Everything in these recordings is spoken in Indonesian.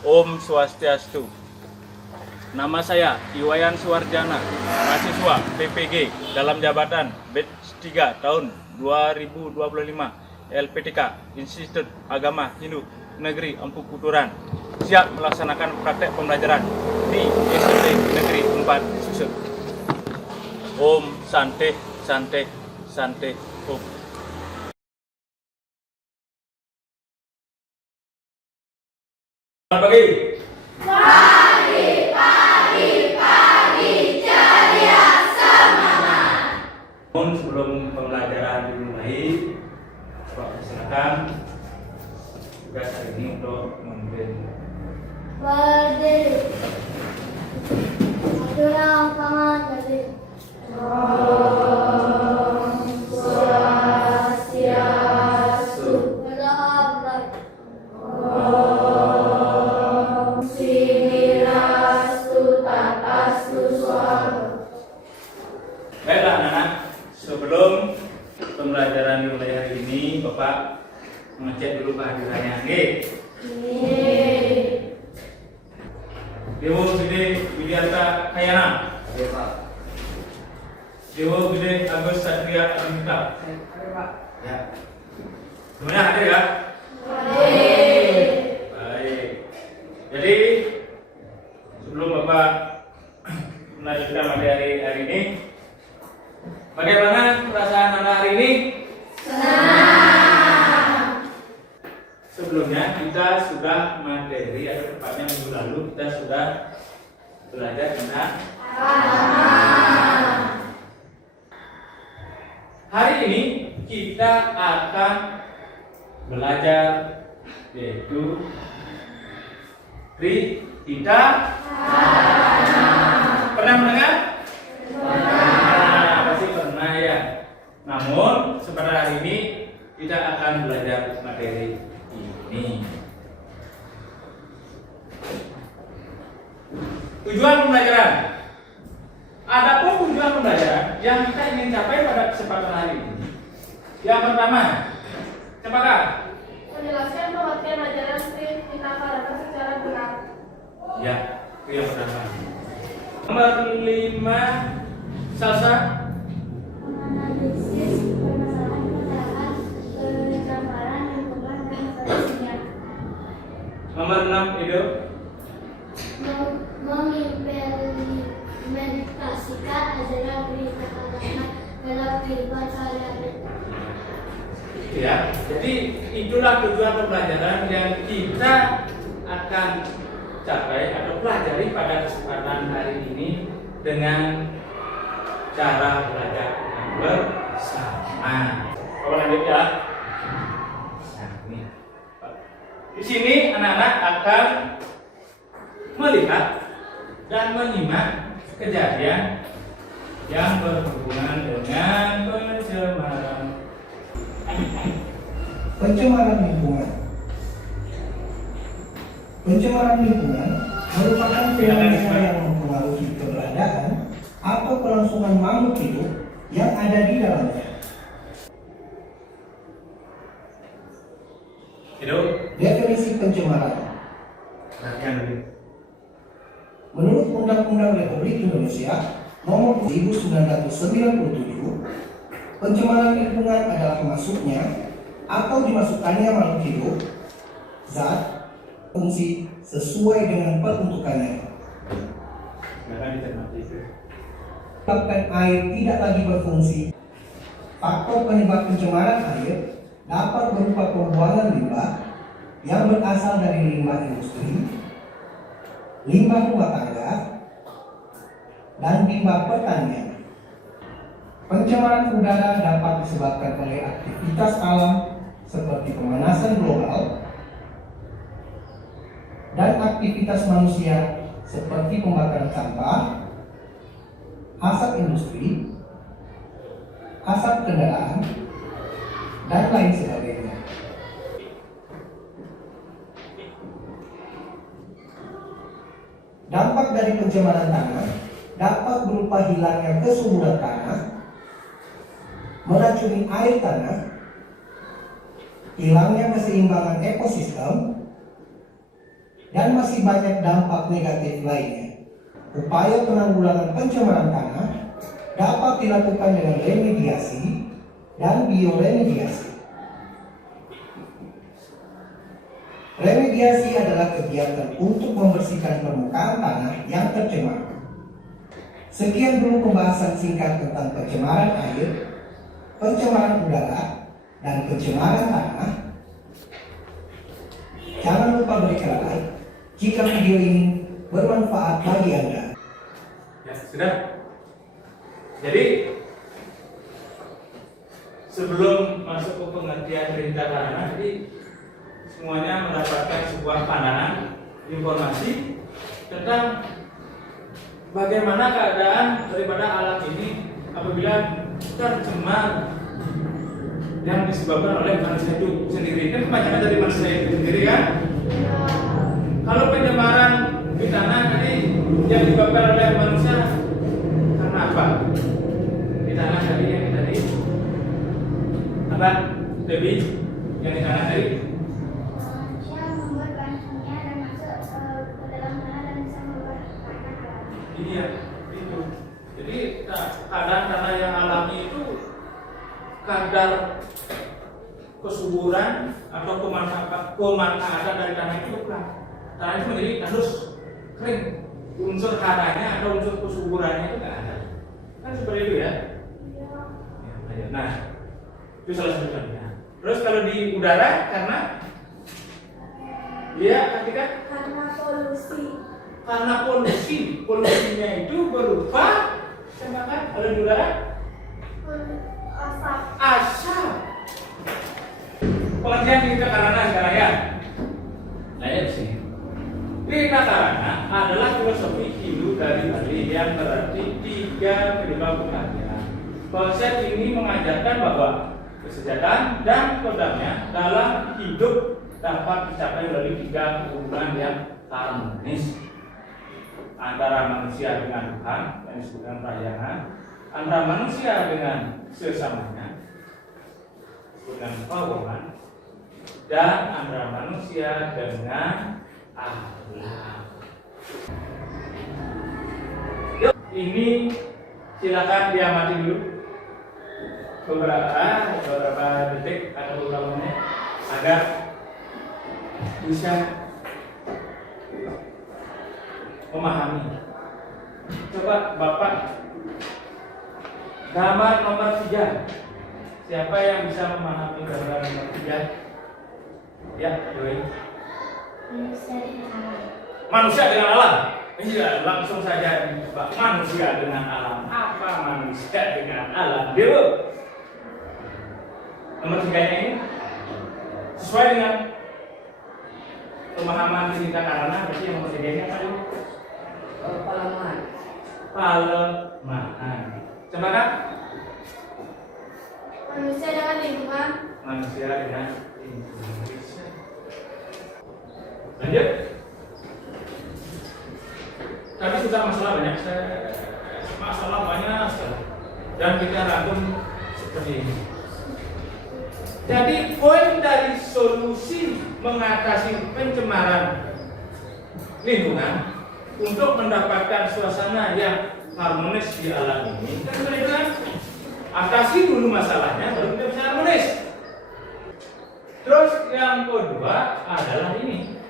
Om Swastiastu. Nama saya Iwayan Suwarjana, mahasiswa PPG dalam jabatan batch 3 tahun 2025 LPTK Institut Agama Hindu Negeri Empu Kuturan, siap melaksanakan praktek pembelajaran di SMP Negeri 4 Susuk. Om Sante Sante Sante Om. Selamat pagi. Ceria semangat. Sebelum pembelajaran dimulai, silakan tugas hari ini untuk memimpin Berdiri. Aturan tangan berdiri. Om Swastiastu. Berdoa. Om Swastiastu Tatastu Swarga. Baiklah anak-anak, sebelum pembelajaran dimulai hari ini, Bapak mengecek dulu kehadirannya. Oke. Dewo Gede Widiarta Kayana. Oke, Pak. Dewo Gede Agus Satria Armita. Ya. Semuanya hadir ya? Baik. Jadi sebelum Bapak melanjutkan materi hari ini, bagaimana perasaan Anda hari ini? Sebelumnya kita sudah materi, atau tepatnya minggu lalu kita sudah belajar tentang hari ini kita akan belajar yaitu tidak. Pernah mendengar? Pasti pernah ya. Namun sebentar hari ini kita akan belajar materi ini. Tujuan pembelajaran. Adapun tujuan pembelajaran yang kita ingin capai pada kesempatan hari ini. Yang pertama, siapakah? Menjelaskan pengertian ajaran Tita Karana secara benar. Ya, itu yang pertama. Nomor 5, Salsa. Menganalisis permasalahan kendaraan, pencemaran lingkungan dan solusinya. Nomor 6, Edo. Mengimplementasikan ajaran Tita Karana dalam kehidupan sehari-hari. Ya, jadi itulah tujuan pembelajaran yang kita akan capai atau pelajari pada kesempatan hari ini dengan cara belajar yang bersama. Coba lanjut ya. Nah, ini. Di sini anak-anak akan melihat dan menyimak kejadian yang berhubungan dengan pencemaran lingkungan. Pencemaran lingkungan merupakan fenomena yang mempengaruhi keberadaan atau kelangsungan makhluk hidup yang ada di dalamnya. Definisi pencemaran. Menurut Undang-Undang Republik Indonesia Nomor 1997, pencemaran lingkungan adalah masuknya atau dimasukkannya makhluk hidup, zat, fungsi sesuai dengan peruntukannya. Menyebabkan air tidak lagi berfungsi. Faktor penyebab pencemaran air dapat berupa pembuangan limbah yang berasal dari limbah industri, limbah rumah tangga, dan limbah pertanian. Pencemaran udara dapat disebabkan oleh aktivitas alam seperti pemanasan global dan aktivitas manusia seperti pembakaran sampah, asap industri, asap kendaraan, dan lain sebagainya. Dampak dari pencemaran tanah dapat berupa hilangnya kesuburan tanah, meracuni air tanah, hilangnya keseimbangan ekosistem, dan masih banyak dampak negatif lainnya. Upaya penanggulangan pencemaran tanah dapat dilakukan dengan remediasi dan bioremediasi. Remediasi adalah kegiatan untuk membersihkan permukaan tanah yang tercemar. Sekian dulu pembahasan singkat tentang pencemaran air, pencemaran udara, dan pencemaran tanah. Jangan lupa berikan like jika video ini bermanfaat bagi Anda. Ya, sudah. Jadi sebelum masuk ke pengertian perintah tanah, jadi semuanya mendapatkan sebuah pandangan, informasi tentang bagaimana keadaan daripada alam ini apabila tercemar yang disebabkan oleh manusia itu sendiri. Kan kebanyakan dari manusia itu sendiri kan? Kalau pencemaran di tanah tadi yang disebabkan oleh manusia karena apa? Di tanah tadi yang tadi apa? Debbie yang di tanah tadi? Manusia membuat bahan kimia dan masuk ke dalam tanah dan bisa membuat tanah alami. Iya, itu. Jadi keadaan tanah yang alami itu kadar kesuburan atau pemanfaatan dari tanah itu kurang. Tanah itu menjadi tandus kering. Unsur haranya atau unsur kesuburannya itu nggak ada. Kan seperti itu ya. Ya, nah, itu salah satu contohnya. Terus kalau di udara karena dia ketika karena polusinya itu berupa tembakan kalau di udara asap. Pengertian kita karena sekarang ya. Nah ya di sini. Kita karena adalah filosofi Hindu dari Bali yang berarti tiga penyebab kebahagiaan. Konsep ini mengajarkan bahwa kesejahteraan dan kodamnya dalam hidup dapat dicapai melalui tiga hubungan yang harmonis antara manusia dengan Tuhan yang disebutkan perayaan, antara manusia dengan sesamanya dengan hubungan, dan antara manusia dengan alam. Ini silakan diamati dulu beberapa detik atau beberapa menit agar bisa memahami. Coba Bapak gambar nomor 3. Siapa yang bisa memahami gambar nomor 3? Ya, Doi. Manusia dengan alam. Manusia dengan alam. Iya, langsung saja Pak. Manusia dengan alam. Apa manusia dengan alam? Dulu. Nomor 3-nya ini sesuai dengan pemahaman kita karena berarti yang nomor 3-nya apa dulu? Palemahan. Coba Kak. Manusia dengan lingkungan. Manusia dengan lingkungan. Lanjut. Tapi sudah masalah banyak sekali. Dan kita rangkum seperti ini. Jadi poin dari solusi mengatasi pencemaran lingkungan untuk mendapatkan suasana yang harmonis di alam ini kan mereka atasi dulu masalahnya baru kita bisa harmonis. Terus yang kedua adalah ini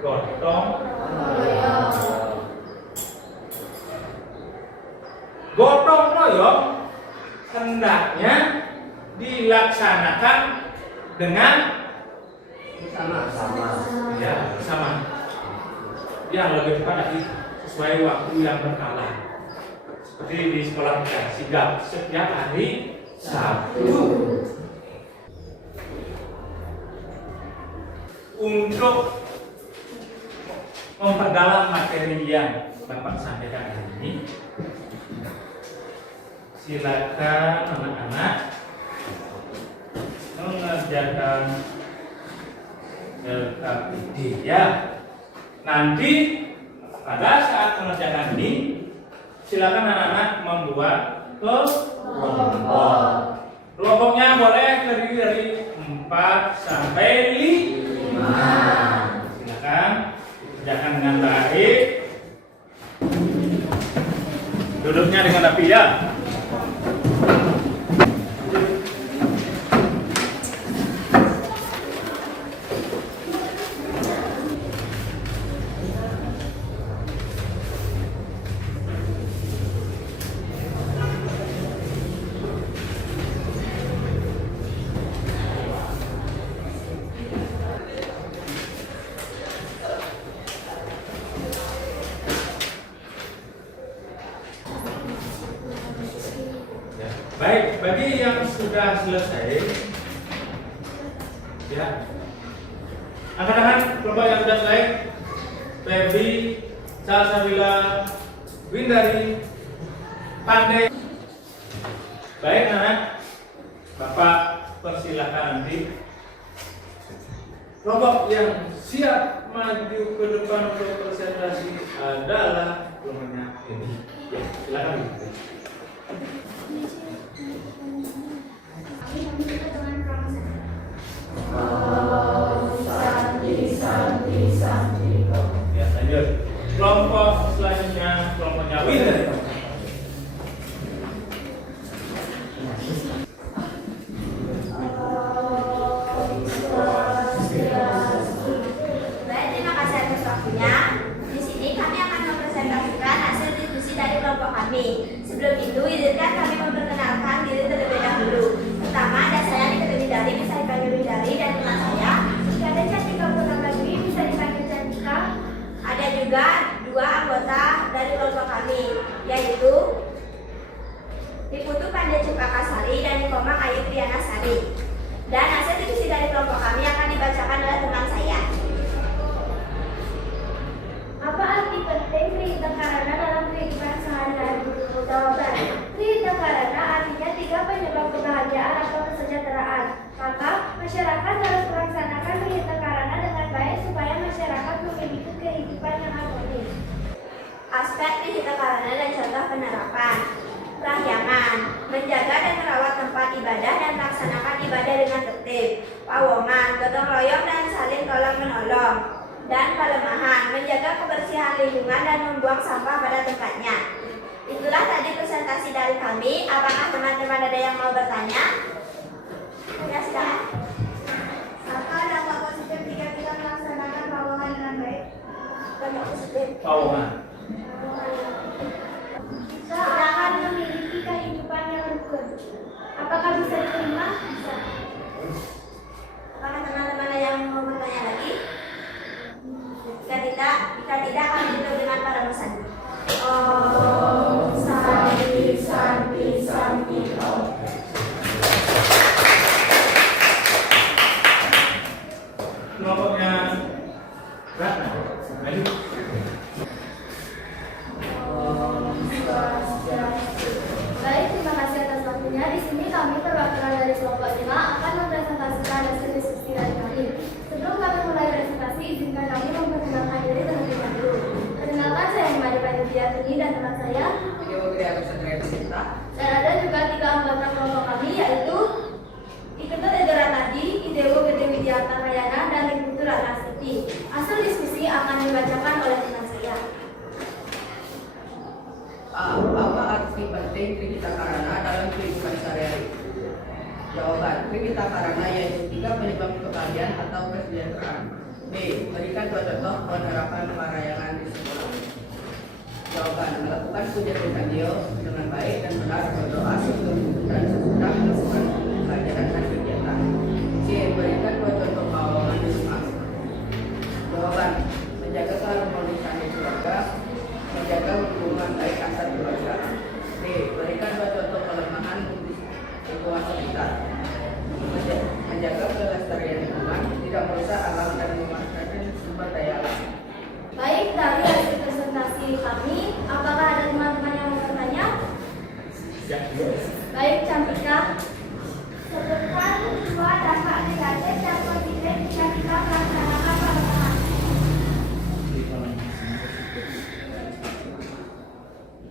gotong royong hendaknya dilaksanakan dengan bersama. Yang lebih tepat lagi sesuai waktu yang berkala. Seperti di sekolah kita sigap setiap hari Sabtu. Untuk memperdalam materi yang Bapak sampaikan hari ini, silakan anak-anak mengerjakan LKPD ya. Nanti pada saat mengerjakan ini, silakan anak-anak membuat kelompok. Kelompoknya boleh terdiri dari 4 sampai 5. kelompoknya dengan rapi ya. Baik, bagi yang sudah selesai, ya, angkat tangan kelompok yang sudah selesai. Feby, Salsabila, Windari, Pandai. Baik, anak, Bapak persilahkan nanti. Kelompok yang siap maju ke depan untuk presentasi adalah kelompoknya ini. Ya, silakan. Kami juga dengan proses. Ya, lanjut. Kelompok selanjutnya kelompoknya Windari. Baik, terima kasih atas waktunya. Di sini kami akan mempresentasikan hasil diskusi dari kelompok kami. Sebelum itu, izinkan kami memperkenalkan diri terlebih dahulu. Pertama, ada saya Windari, bisa dipanggil Windari, dan teman saya Ada Cantika Purnama lagi, bisa dipanggil Cantika. ada juga dua anggota dari kelompok kami, yaitu Diputu Pandai Cempakasari dan Komang Ayu Triana Sari. Dan hasil diskusi dari kelompok kami akan dibacakan oleh teman saya. Apa arti penting Trihita Karana dalam kehidupan sehari-hari? Jawaban. Trihita Karana artinya 3 penyebab kebahagiaan atau kesejahteraan. Maka, masyarakat harus melaksanakan Trihita Karana dengan baik supaya masyarakat memiliki kehidupan yang harmonis. Aspek Trihita Karana dan contoh penerapan. Rahyangan, menjaga dan merawat tempat ibadah dan melaksanakan ibadah dengan tertib. Pawongan, gotong royong dan saling tolong menolong. Dan pelemahan, menjaga kebersihan lingkungan dan membuang sampah pada tempatnya. Itulah tadi presentasi dari kami. Apakah teman-teman ada yang mau bertanya? Ya, silakan. Apa dampak positif jika kita melaksanakan pawongan dengan baik? Dampak positif. Pawongan. Kita akan memiliki kehidupan yang rukun. Apakah bisa diterima? Bisa. Apakah teman-teman ada yang mau bertanya lagi? Jika tidak kami tutup dengan para musani. Om Santi Santi Santi Om. Kelompoknya Ratna. Maju. Baik, terima kasih atas waktunya. Di sini kami perwakilan dari kelompok 5 akan mempresentasikan hasil diskusi dari kami. Sebelum kami mulai presentasi, izinkan kami memperkenalkan diri terlebih dahulu. Perkenalkan, saya Madi Panjatini dan teman saya. Dan ada juga 3 anggota kelompok kami, yaitu Iketut Edora Tadi, Idewo Gede Widyarta Rayana, dan Diputu Ratna Siti. Hasil diskusi akan dibacakan oleh teman saya. Apa arti penting Trihita Karana dalam kehidupan sehari-hari? Jawaban. Trihita Karana yaitu 3 penyebab kebahagiaan atau kesejahteraan. B. Berikan 2 contoh penerapan parayangan di sekolah. Jawaban. Melakukan puja Tuhanio dengan baik dan benar, berdoa sebelum dan sesudah melakukan pelajaran dan kegiatan. C. Berikan 2 contoh pawongan di rumah. Jawaban. Menjaga keharmonisan di keluarga, menjaga hubungan baik antar keluarga. D. Berikan 2 contoh pelemahan lingkungan sekitar, menjaga kelestarian lingkungan, tidak merusak alam dan memanfaatkan sumber daya alam. Baik, dari hasil presentasi kami, apakah ada teman-teman yang mau bertanya? Baik, Cantika. Sebutkan 2 dampak negatif dan positif jika kita melaksanakan pawongan.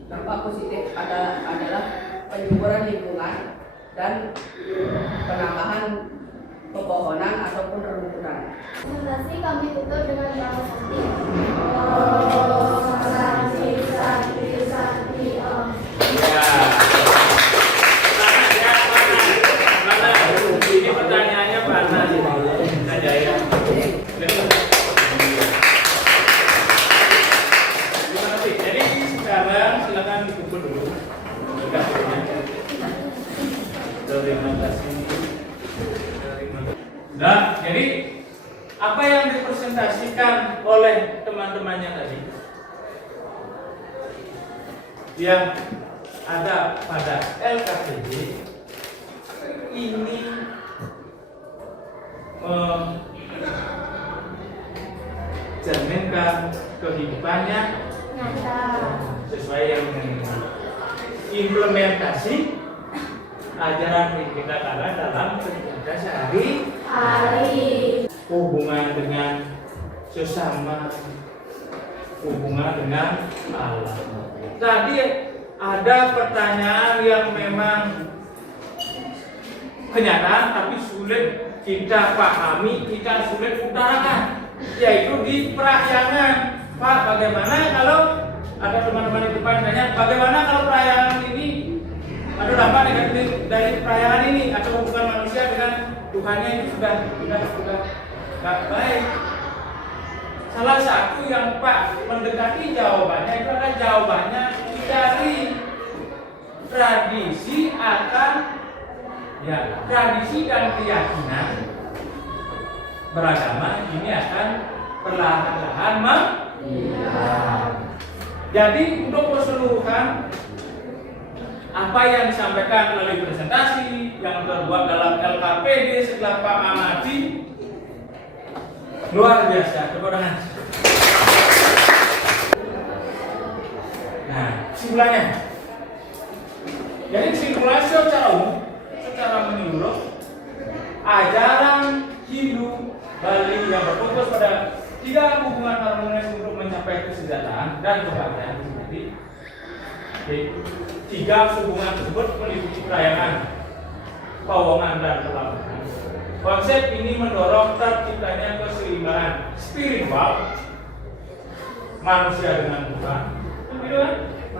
Dampak positif adalah penyuburan lingkungan dan penambahan pepohonan ataupun rumputan. Presentasi kami tutup dengan doa sakti. Om Santi Santi Santi Om. apa yang dipresentasikan oleh teman-temannya tadi yang ada pada LKPD ini mencerminkan kehidupannya Nyata. sesuai yang implementasi ajaran kita dalam kehidupan sehari-hari, hubungan dengan sesama, hubungan dengan Allah. Tadi ada pertanyaan yang memang kenyataan tapi sulit kita pahami, kita sulit utarakan, yaitu di perahyangan. Pak, bagaimana kalau ada teman-teman di depan tanya, bagaimana kalau perahyangan ini ada dampak negatif dari perahyangan ini atau hubungan manusia dengan Tuhannya ini sudah nggak baik? Salah satu yang Pak mendekati jawabannya itu adalah jawabannya dari tradisi akan tradisi dan keyakinan beragama ini akan perlahan-lahan menghilang. Jadi untuk keseluruhan apa yang disampaikan melalui presentasi yang terbuat dalam LKPD setelah Pak amati luar biasa. Tepuk tangan. Nah, kesimpulannya. Jadi kesimpulannya secara umum, secara menyeluruh, ajaran hidup Bali yang berfokus pada 3 hubungan harmonis untuk mencapai kesejahteraan dan kebahagiaan sendiri. 3 hubungan tersebut meliputi perayaan, pawongan dan pelabuhan. Konsep ini mendorong terciptanya keseimbangan spiritual manusia dengan Tuhan,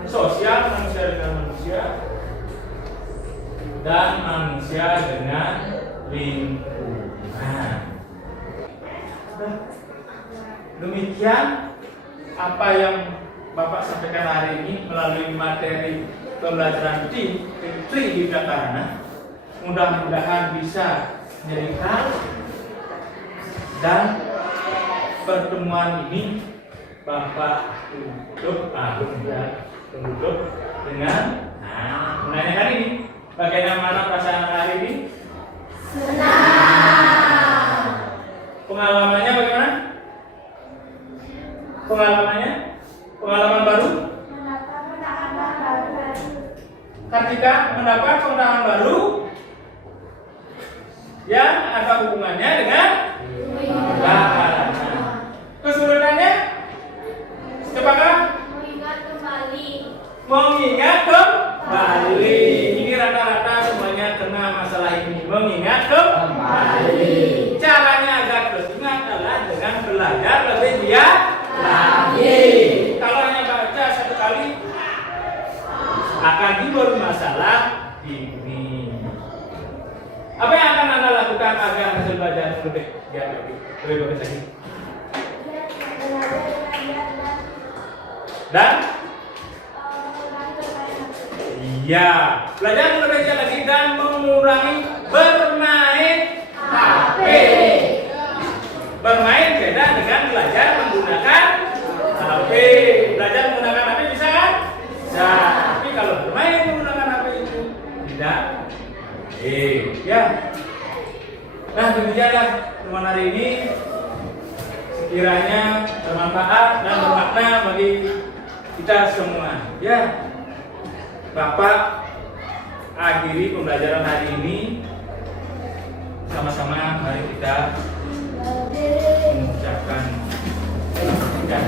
sosial manusia dengan manusia, dan manusia dengan lingkungan. Demikian apa yang Bapak sampaikan hari ini melalui materi pembelajaran Trihita Karana. Mudah-mudahan bisa menjadi hal dan pertemuan ini Bapak tutup dengan menanyakan ini, bagaimana perasaan hari ini? Senang. Pengalamannya bagaimana? Pengalaman baru? Ketika mendapat pengetahuan baru yang ada hubungannya dengan Karana. Kesulitannya? Cepatlah mengingat kembali. Ini rata-rata semuanya kena masalah ini, mengingat kembali. Caranya agar teringat adalah dengan belajar lebih giat lagi. Kalau hanya baca 1 kali akan timbul masalah ini. Apa yang akan Anda lakukan agar hasil belajar lebih giat lagi, lebih bagus lagi? Dan iya, belajar lebih giat lagi dan mengurangi bermain HP. Bermain beda dengan belajar menggunakan HP. Belajar menggunakan HP bisa kan? Bisa. Tapi kalau bermain menggunakan HP itu tidak. Ya. Nah, demikianlah teman hari ini. Sekiranya bermanfaat dan bermakna bagi kita semua. Ya. Bapak akhiri pembelajaran hari ini. Sama-sama mari kita mengucapkan Ya.